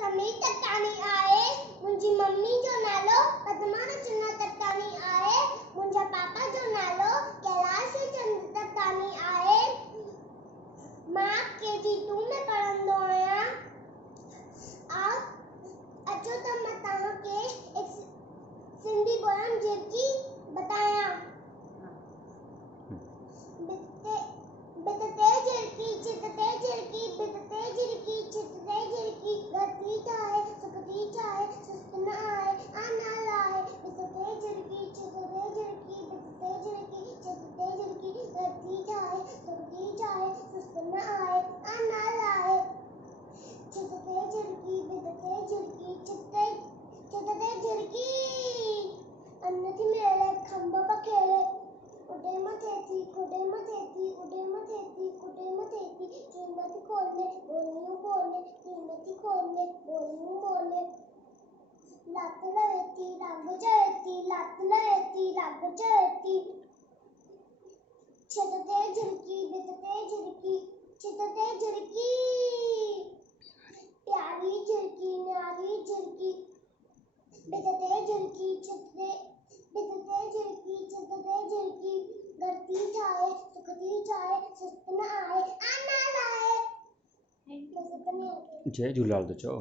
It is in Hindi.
समीर तट्टानी आए, मुंहिंजी मम्मी जो नालो पद्मा रचना तट्टानी आहे, मुंहिंजा पापा जो नालो कैलाश चंद तट्टानी आहे। मां KG2 में पढ़ंदो आहियां। अचो त मां तव्हांखे एक सिंधी पोयम जेकी बतायां। बितते झिरकी चितते झिरकी बितते झिरकी चितते झिरकी गति चाहे सुखती चाहे सुस्त न आए आना लाए। बितते झिरकी चितते झिरकी बितते झिरकी चितते झिरकी गति चाहे सुखती चाहे सुस्त न आए आना लाए। चितते झिरकी बितते झिरकी चितते झिरकी अन्न थी मेले खंभ पखेले उड़े मथे थी कुड़े मथे थी उड़े मथे थी कुड़े मथे थी कीमत खोले बोलियूं बोले कीमत खोले बोलियूं बोले। लात लवेती रंग जयती लात लवेती रंग जयती। चितते झिरकी बितते झिरकी चितते झिरकी प्यारी झिरकी न्यारी झिरकी बितते झिरकी चितते बितते झिरकी चितते झिरकी गति चाहे सुखती चाहे सुस्त न आए आना लाए। जय झूलेलाल। तो चओ।